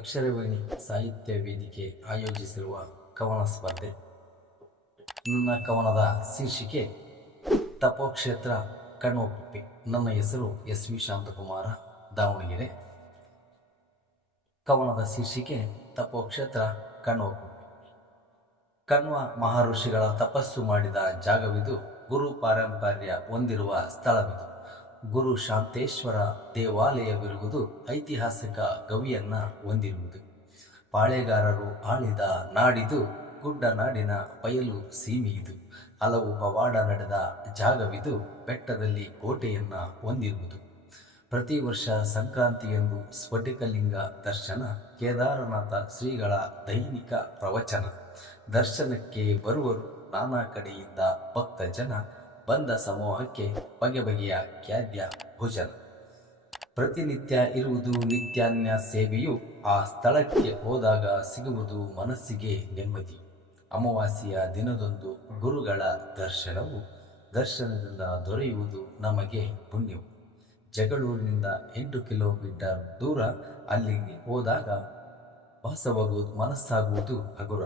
ಅಕ್ಷರವೇಣಿ ಸಾಹಿತ್ಯ ವೇದಿಕೆ ಆಯೋಜಿಸಿರುವ ಕವನ ಸ್ಪರ್ಧೆ. ನನ್ನ ಕವನದ ಶೀರ್ಷಿಕೆ ತಪೋಕ್ಷೇತ್ರ ಕಣ್ವಕುಪ್ಪೆ. ನನ್ನ ಹೆಸರು SV ಶಾಂತಕುಮಾರ, ದಾವಣಗೆರೆ. ಕವನದ ಶೀರ್ಷಿಕೆ ತಪೋಕ್ಷೇತ್ರ ಕಣ್ವಕುಪ್ಪೆ. ಕಣ್ವ ಮಹರ್ಷಿಗಳ ತಪಸ್ಸು ಮಾಡಿದ ಜಾಗವಿದು. ಗುರು ಪಾರಂಪರ್ಯ ಹೊಂದಿರುವ ಸ್ಥಳವಿದು. ಗುರು ಶಾಂತೇಶ್ವರ ದೇವಾಲಯವಿರುವುದು. ಐತಿಹಾಸಿಕ ಗವಿಯನ್ನು ಹೊಂದಿರುವುದು. ಪಾಳೆಗಾರರು ಆಳಿದ ನಾಡಿದು. ಗುಡ್ಡನಾಡಿನ ಬಯಲು ಸೀಮೆಯಿದು. ಹಲವು ಪವಾಡ ನಡೆದ ಜಾಗವಿದು. ಬೆಟ್ಟದಲ್ಲಿ ಕೋಟೆಯನ್ನು ಹೊಂದಿರುವುದು. ಪ್ರತಿ ವರ್ಷ ಸಂಕ್ರಾಂತಿಯಂದು ಸ್ಫಟಿಕಲಿಂಗ ದರ್ಶನ. ಕೇದಾರನಾಥ ಶ್ರೀಗಳ ದೈನಿಕ ಪ್ರವಚನ. ದರ್ಶನಕ್ಕೆ ಬರುವರು ನಾನಾ ಕಡೆಯಿಂದ ಭಕ್ತ ಜನ. ಬಂದ ಸಮೂಹಕ್ಕೆ ಬಗೆ ಬಗೆಯ ಖಾದ್ಯ ಭೋಜನ. ಪ್ರತಿನಿತ್ಯ ಇರುವುದು ನಿತ್ಯಾನ್ಯ ಸೇವೆಯು. ಆ ಸ್ಥಳಕ್ಕೆ ಹೋದಾಗ ಸಿಗುವುದು ಮನಸ್ಸಿಗೆ ನೆಮ್ಮದಿ. ಅಮಾವಾಸ್ಯೆಯ ದಿನದಂದು ಗುರುಗಳ ದರ್ಶನವು. ದರ್ಶನದಿಂದ ದೊರೆಯುವುದು ನಮಗೆ ಪುಣ್ಯವು. ಜಗಳೂರಿನಿಂದ 8 ಕಿಲೋಮೀಟರ್ ದೂರ. ಅಲ್ಲಿಗೆ ಹೋದಾಗ ವಾಸವಾಗುವುದು ಮನಸ್ಸಾಗುವುದು ಹಗುರ.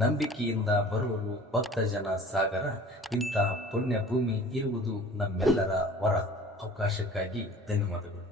ನಂಬಿಕೆಯಿಂದ ಬರುವರು ಭಕ್ತ ಜನ ಸಾಗರ. ಇಂತಹ ಪುಣ್ಯ ಭೂಮಿ ಇರುವುದು ನಮ್ಮೆಲ್ಲರ ವರ. ಅವಕಾಶಕ್ಕಾಗಿ ಧನ್ಯವಾದಗಳು.